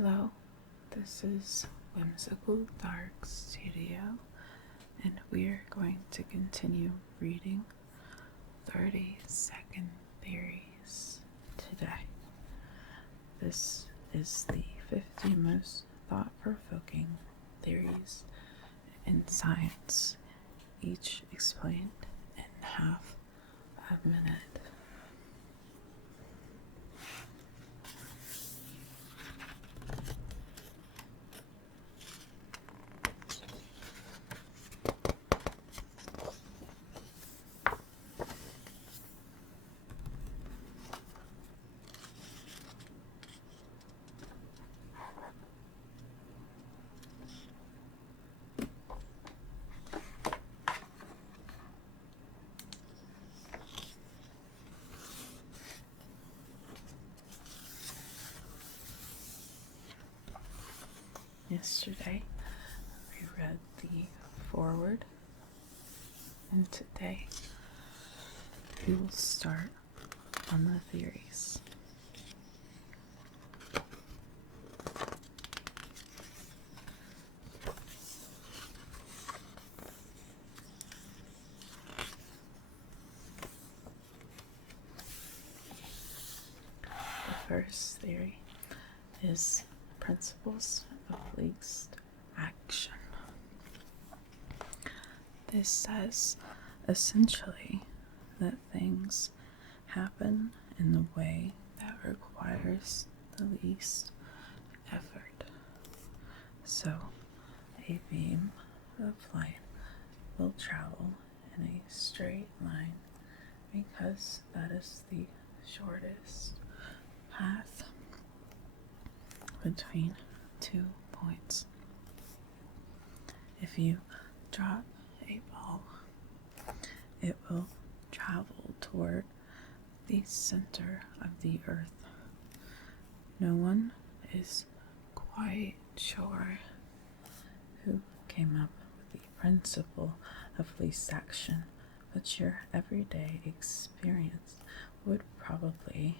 Hello, this is Whimsical Dark Studio, and we're going to continue reading 30-second theories today. This is the 50 most thought-provoking theories in science, each explained in half a minute. Yesterday, we read the foreword, and today we will start on the theories. The first theory is principles of least action. This says essentially that things happen in the way that requires the least effort. So, a beam of light will travel in a straight line because that is the shortest path between 2 points. If you drop a ball, it will travel toward the center of the earth. No one is quite sure who came up with the principle of least action, but your everyday experience would probably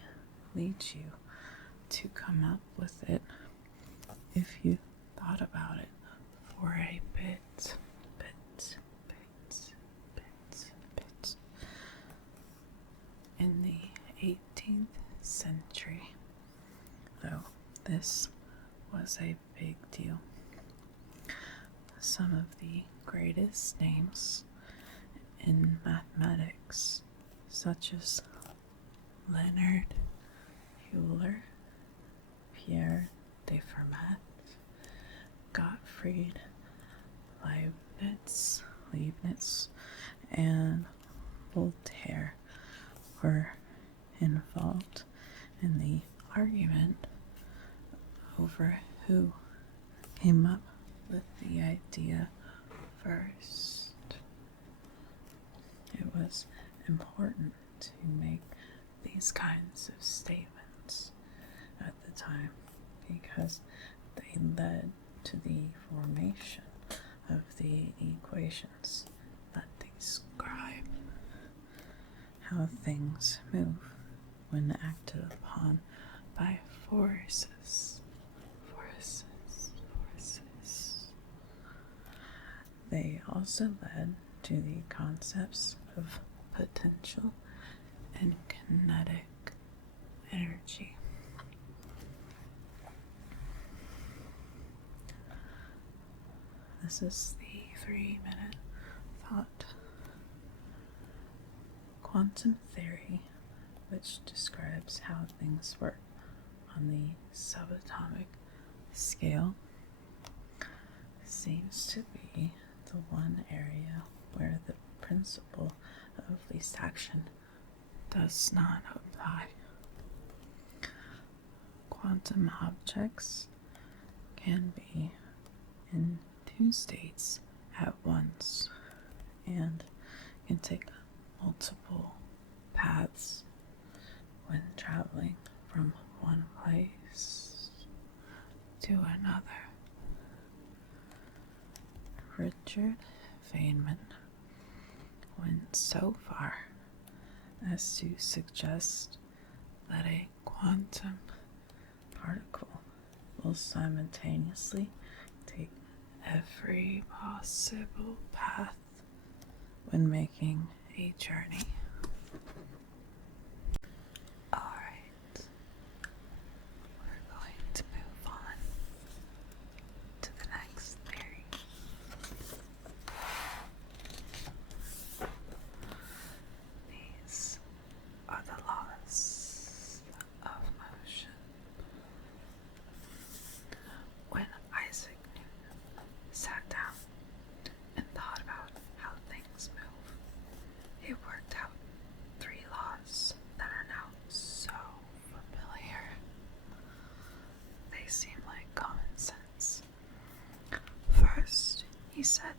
lead you to come up with it if you thought about it for a bit. In the 18th century, though, this was a big deal. Some of the greatest names in mathematics, such as Leonard Euler, Pierre de Fermat, Gottfried Leibniz, and Voltaire were involved in the argument over who came up with the idea first. It was important to make these kinds of statements at the time because they led to the formation of the equations that describe how things move when acted upon by forces. They also led to the concepts of potential and kinetic energy. This is the 3-minute thought. Quantum theory, which describes how things work on the subatomic scale, seems to be the one area where the principle of least action does not apply. Quantum objects can be in 2 states at once and can take multiple paths when traveling from one place to another. Richard Feynman went so far as to suggest that a quantum particle will simultaneously take every possible path when making a journey. Alright, we're going to move on to the next theory. These are the laws of motion. When Isaac Newton sat down and thought about how things move, he worked out 3 laws that are now so familiar. They seem like common sense. First, he said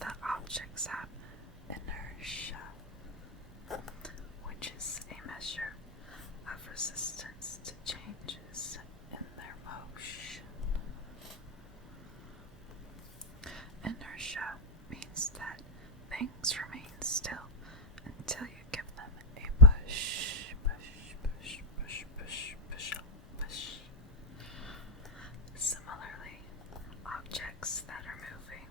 that objects have inertia, which is a measure of resistance to changes in their motion. Inertia means that things remain still until you give them a push, push, push, push, push, push, push. Similarly, objects that are moving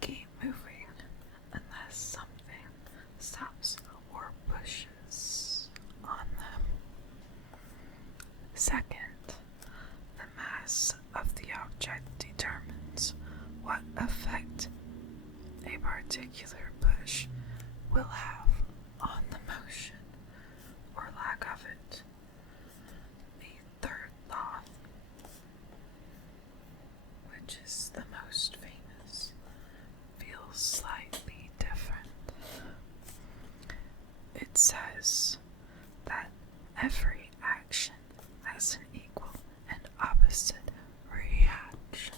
keep moving unless something stops or pushes on them. Second, the mass of the object determines what effect a particular push will have on the motion or lack of it. The third law, which is the most famous, feels slightly different. It says that every action has an equal and opposite reaction.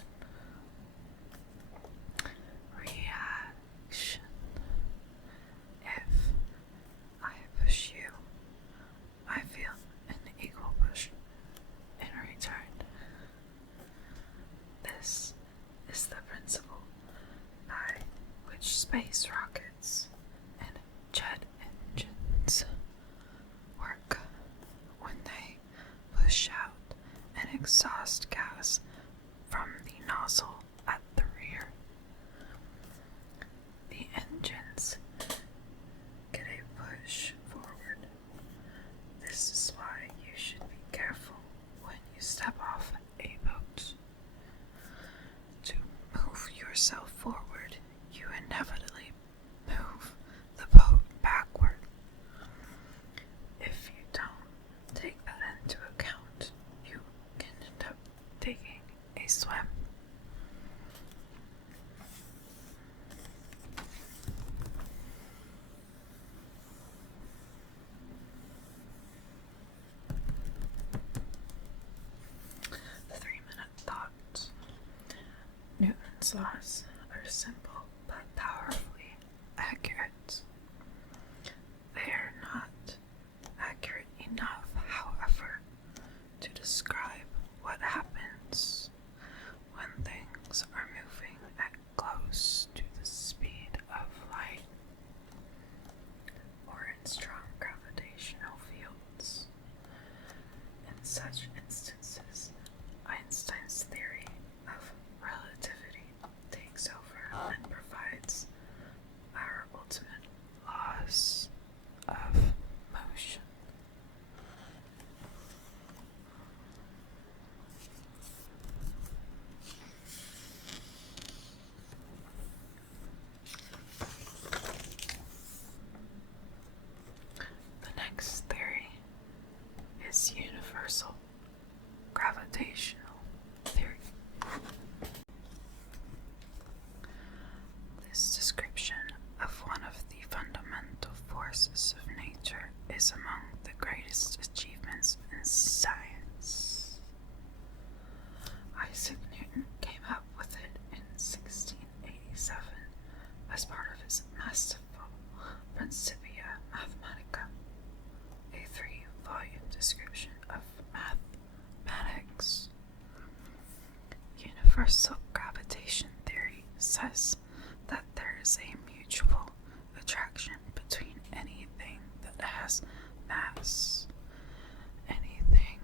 Reaction. If I push you, I feel an equal push in return. This is the principle by which space rockets and jet engines work when they push out an exhaust gas from the nozzle at the rear. The engines get a push forward. This is why you should be careful when you step off a boat. To move yourself forward, you inevitably move the boat backward. If you don't take that into account, you can end up taking a swim. The 3-minute thought. Newton's laws are simple but powerfully accurate. They are not accurate enough, however, to describe what happens when things are moving at close to the speed of light or in strong gravitational fields. In such instances, Einstein's theory of relativity takes over and provides our ultimate laws of motion. The next theory is universal gravitational theory. This description of one of the fundamental forces of nature is among the greatest achievements in science. Isaac Newton came up with it in 1687 as part of his masterful Principia Mathematica, a 3-volume description of mathematics. Universal gravitation theory says that there is a mutual attraction between anything that has mass, anything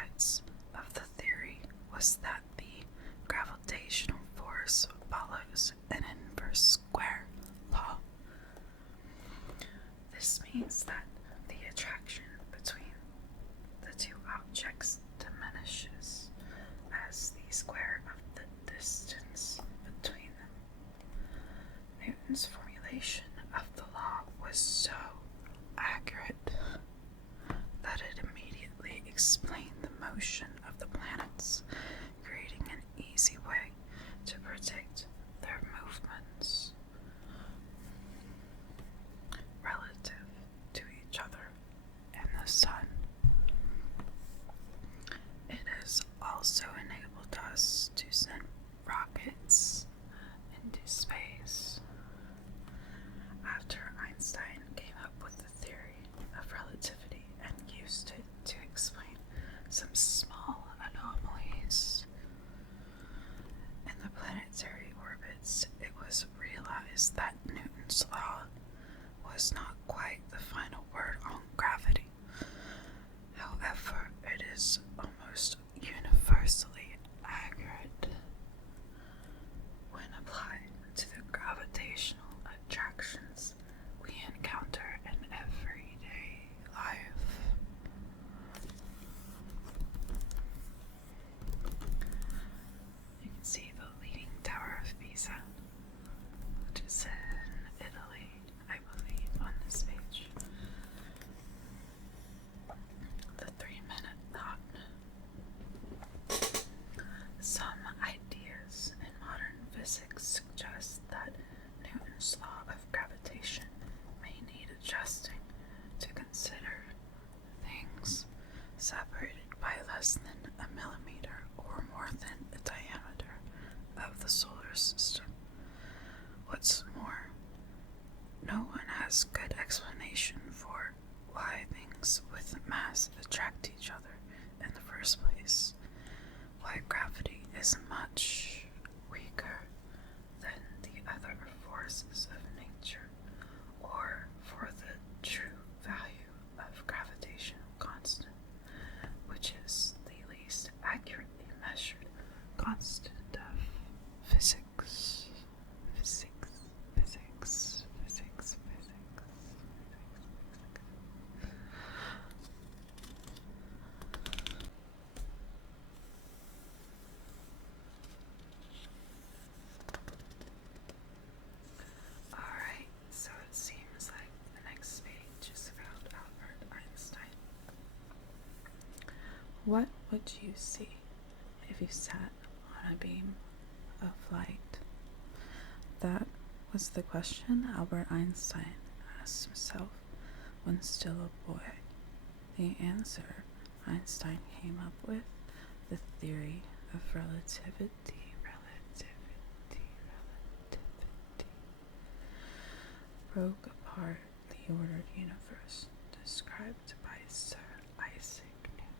sides of the theory was that the gravitational force follows an inverse square law. This means that the attraction between the two objects diminishes as the square of the distance between them. Newton's formulation of the law was so accurate that it immediately explained the motion of the planets, creating an easy way to predict their movements relative to each other and the sun. It has also enabled us to send rockets into space. After Einstein came up with the theory of relativity and used it to explain some small anomalies in the planetary orbits, it was realized that Newton's law was not quite the final word on gravity. However, it is almost universally accurate when applied to the gravitational attractions we encounter in everyday life. You can see the Leaning Tower of Pisa, which is in Italy, I believe, on this page. The 3-minute knot. Some ideas in modern physics suggest that Newton's law of gravitation may need adjusting to consider things separated by less than a millimeter or more than the diameter of the solar system. What's more, no one has good explanation for why things with mass attract each other in the first place, why gravity is much weaker than the other forces of nature, or for the true value of gravitational constant, which is the least accurately measured constant of physics. Alright, so it seems like the next page is about Albert Einstein. What would you see if you sat on a beam of light? That was the question Albert Einstein asked himself when still a boy. The answer Einstein came up with, the theory of relativity, broke apart the ordered universe described by Sir Isaac Newton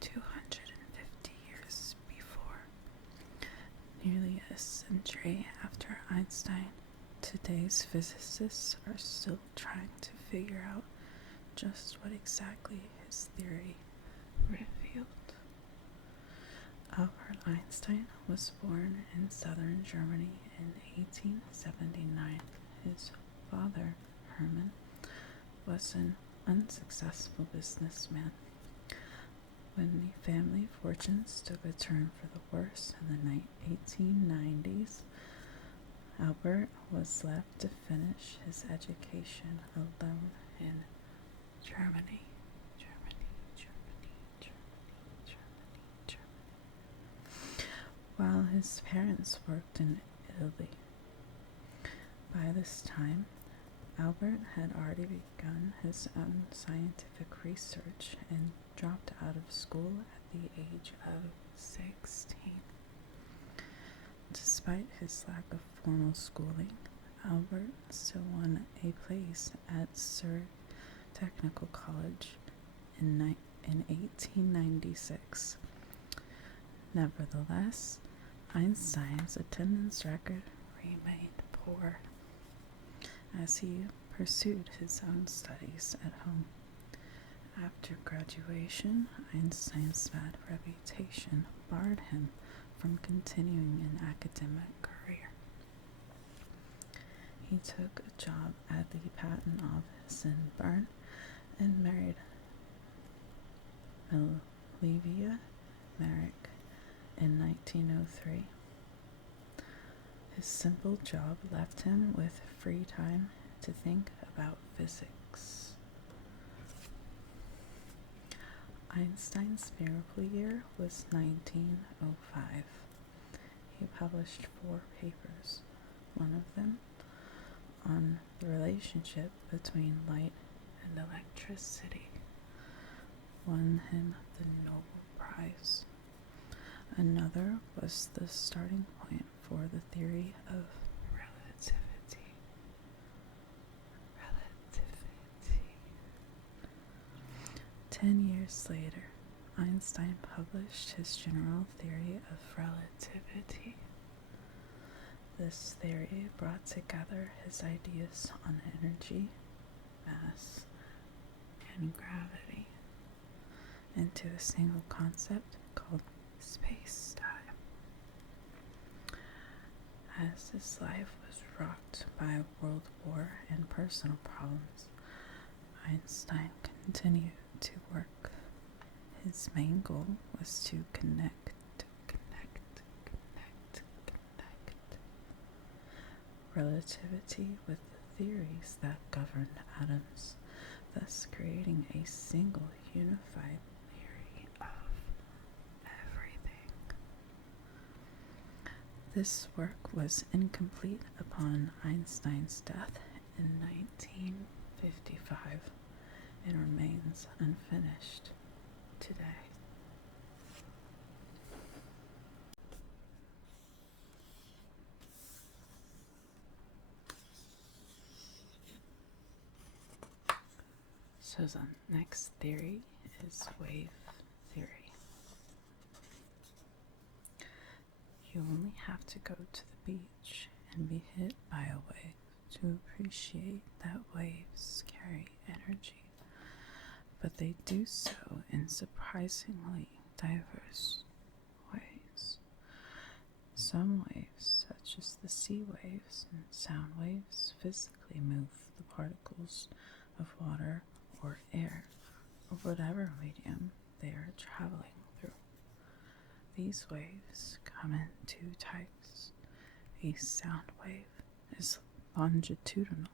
250 years before. Nearly a century after Einstein, today's physicists are still trying to figure out just what exactly his theory revealed. Albert Einstein was born in southern Germany in 1879. His father, Hermann, was an unsuccessful businessman. When the family fortunes took a turn for the worse in the 1890s, Albert was left to finish his education alone in Germany. While his parents worked in Italy. By this time, Albert had already begun his own scientific research and dropped out of school at the age of 16. Despite his lack of formal schooling, Albert still won a place at Surrey Technical College in 1896. Nevertheless, Einstein's attendance record remained poor as he pursued his own studies at home. After graduation, Einstein's bad reputation barred him from continuing an academic career. He took a job at the patent office in Bern and married Olivia Merrick in 1903. His simple job left him with free time to think about physics. Einstein's miracle year was 1905. He published 4 papers, one of them on the relationship between light and electricity, won him the Nobel Prize. Another was the starting point for the theory of relativity. 10 years later, Einstein published his general theory of relativity. This theory brought together his ideas on energy, mass, and gravity into a single concept called space-time. As his life was rocked by world war and personal problems, Einstein continued to work. His main goal was to connect relativity with the theories that governed atoms, thus creating a single unified theory of everything. This work was incomplete upon Einstein's death in 1955 and remains unfinished today. So the next theory is wave theory. You only have to go to the beach and be hit by a wave to appreciate that waves carry energy, but they do so in surprisingly diverse ways. Some waves, such as the sea waves and sound waves, physically move the particles of water or air, or whatever medium they are traveling through. These waves come in 2 types. A sound wave is longitudinal.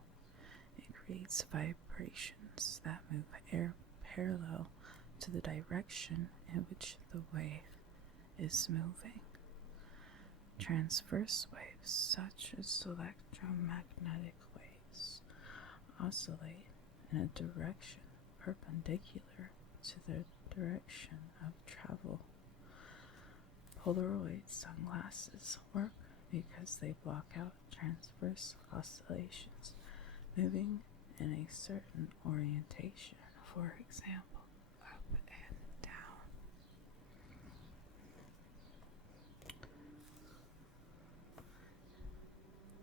It creates vibrations that move air parallel to the direction in which the wave is moving. Transverse waves, such as electromagnetic waves, oscillate in a direction perpendicular to the direction of travel. Polaroid sunglasses work because they block out transverse oscillations moving in a certain orientation, for example, up and down.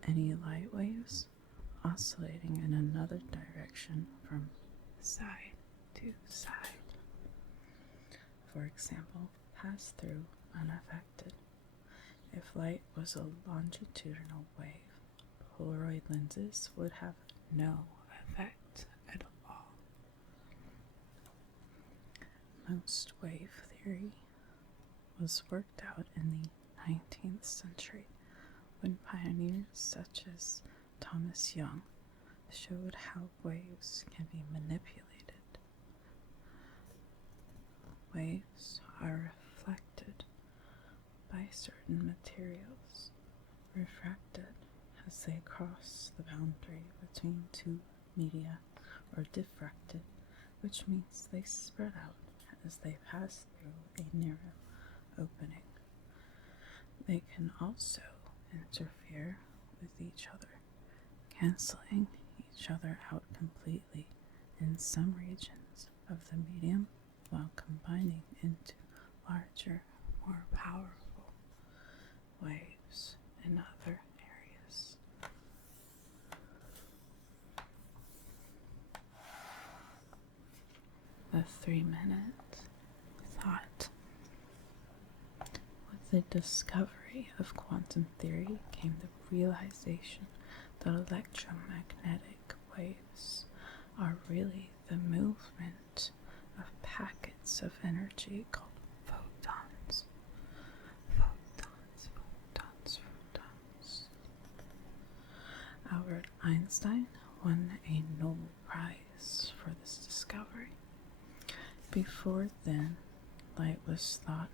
Any light waves oscillating in another direction from side to side, for example, pass through unaffected. If light was a longitudinal wave, Polaroid lenses would have no effect at all. Most wave theory was worked out in the 19th century when pioneers such as Thomas Young showed how waves can be manipulated. Waves are reflected by certain materials, refracted as they cross the boundary between 2 media, or diffracted, which means they spread out as they pass through a narrow opening. They can also interfere with each other, canceling each other out completely in some regions of the medium while combining into larger, more powerful waves in other areas. The minute thought. With the discovery of quantum theory came the realization that electromagnetic waves are really the movement of packets of energy called photons. Albert Einstein won a Nobel Prize for this discovery. Before then, light was thought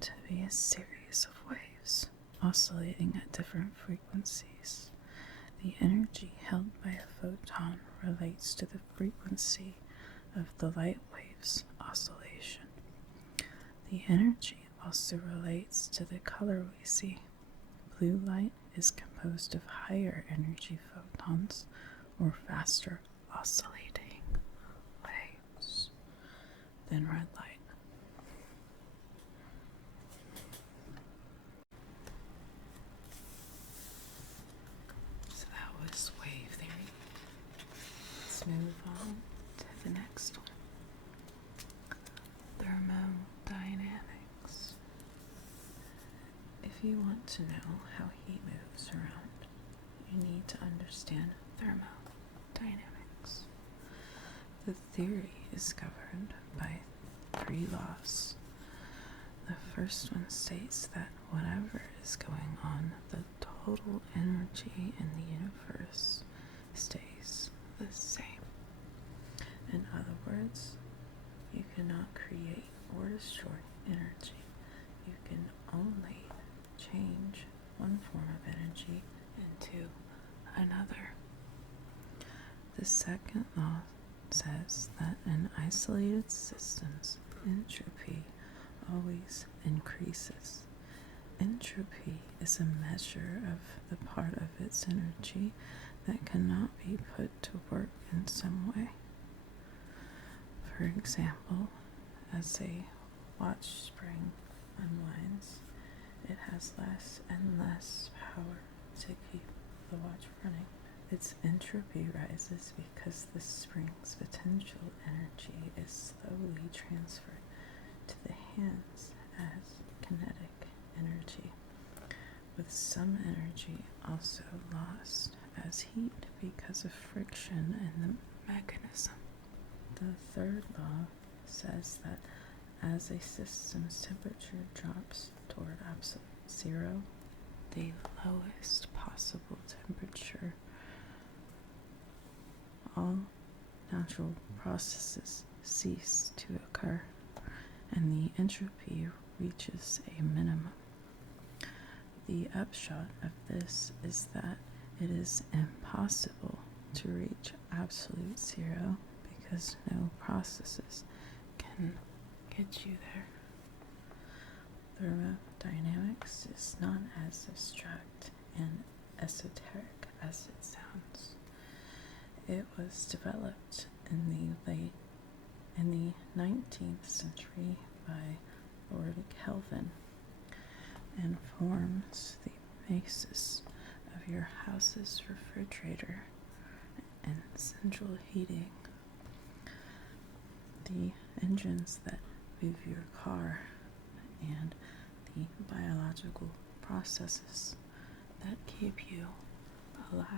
to be a series of waves oscillating at different frequencies. The energy held by a photon relates to the frequency of the light wave's oscillation. The energy also relates to the color we see. Blue light is composed of higher energy photons or faster oscillating waves than red light. So that was wave theory. Let's move on to the next one. Thermodynamics. If you want to know how heat moves around, you need to understand thermodynamics. The theory is governed by 3 laws. The first one states that whatever is going on, the total energy in the universe stays the same. In other words, you cannot create or destroy energy. You can only change one form of energy into another. The second law says that in isolated systems, entropy always increases. Entropy is a measure of the part of its energy that cannot be put to work in some way. For example, as a watch spring unwinds, it has less and less power to keep the watch running. Its entropy rises because the spring's potential energy is slowly transferred to the hands as kinetic energy, with some energy also lost as heat because of friction in the mechanism. The third law says that as a system's temperature drops toward absolute zero, the lowest possible temperature, all natural processes cease to occur, and the entropy reaches a minimum. The upshot of this is that it is impossible to reach absolute zero because no processes can get you there. Thermodynamics is not as abstract and esoteric as it sounds. It was developed in the 19th century by Lord Kelvin and forms the basis of your house's refrigerator and central heating, the engines that move your car, and the biological processes that keep you alive.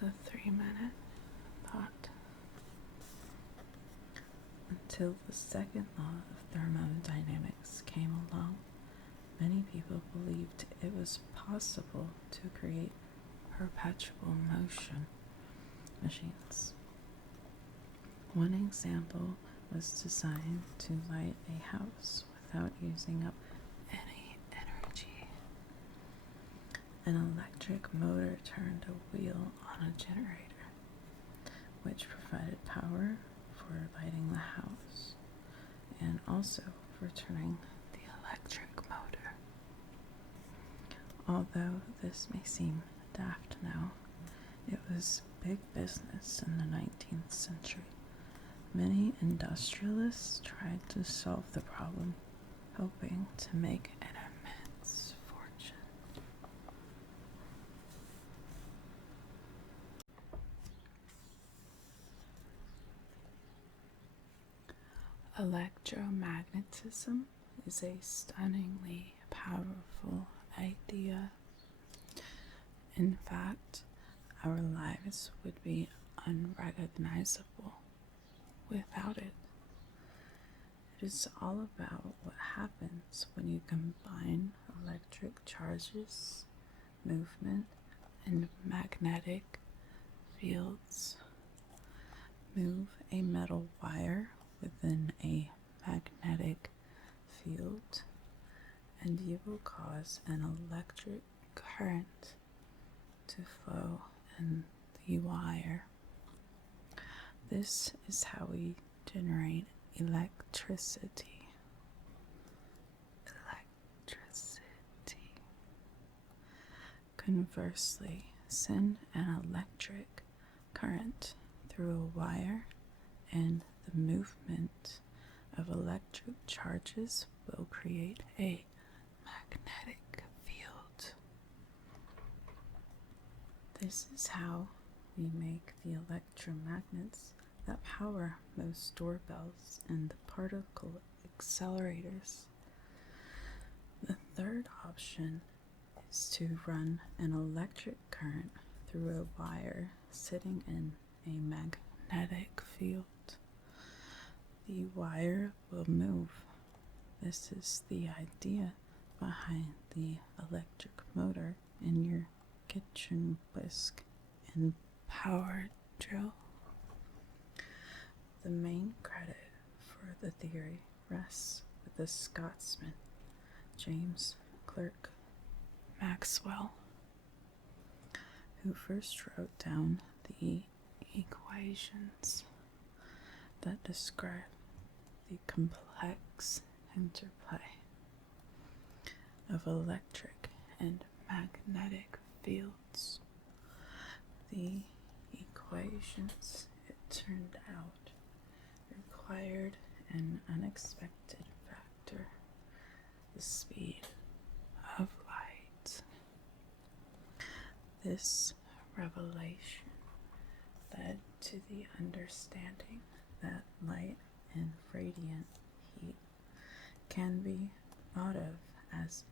The 3-minute thought. Until the second law of thermodynamics came along, many people believed it was possible to create perpetual motion machines. One example was designed to light a house without using up any energy. An electric motor turned a wheel on a generator, which provided power for lighting the house and also for turning the electric motor. Although this may seem daft now, it was big business in the 19th century. Many industrialists tried to solve the problem, hoping to make an immense fortune. Electromagnetism is a stunningly powerful idea. In fact, our lives would be unrecognizable without it. It is all about what happens when you combine electric charges, movement, and magnetic fields. Move a metal wire within a magnetic field, and you will cause an electric current to flow in the wire. This is how we generate electricity. Conversely, send an electric current through a wire, and the movement of electric charges will create a magnetic field. This is how we make the electromagnets that power most doorbells and the particle accelerators. The third option is to run an electric current through a wire sitting in a magnetic field. The wire will move. This is the idea behind the electric motor in your kitchen whisk and power drill. The main credit for the theory rests with the Scotsman James Clerk Maxwell, who first wrote down the equations that describe the complex interplay of electric and magnetic fields. The equations, it turned out, required an unexpected factor: the speed of light. This revelation led to the understanding that light and radiant heat can be thought of as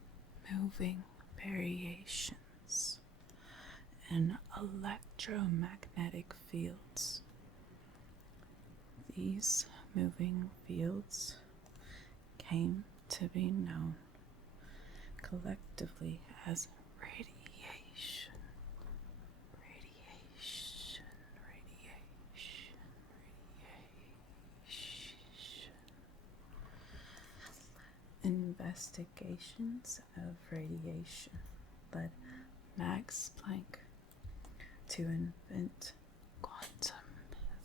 moving variations in electromagnetic fields. These moving fields came to be known collectively as radiation. Investigations of radiation led Max Planck to invent quantum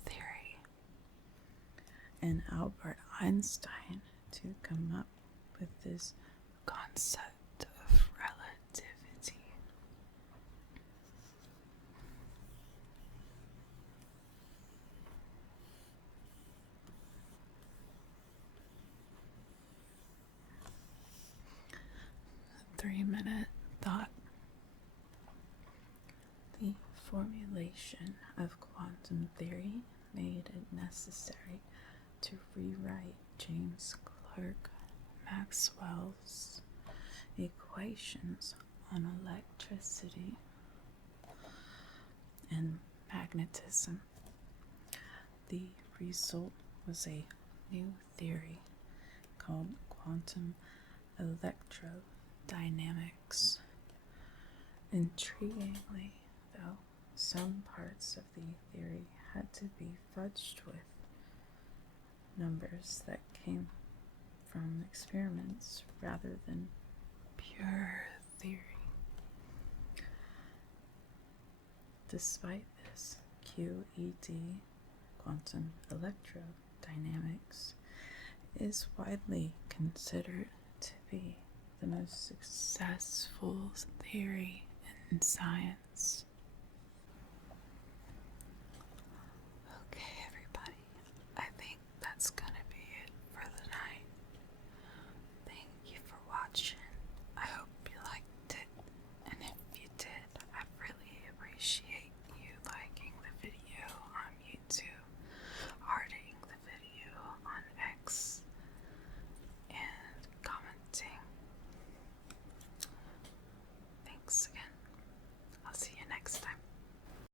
theory, and Albert Einstein to come up with this concept of relativity. A 3-minute thought. The formulation of quantum theory made it necessary to rewrite James Clerk Maxwell's equations on electricity and magnetism. The result was a new theory called quantum electrodynamics. Intriguingly, though, some parts of the theory had to be fudged with numbers that came from experiments rather than pure theory. Despite this, QED, quantum electrodynamics, is widely considered to be the most successful theory in science. Okay, everybody, I think that's good.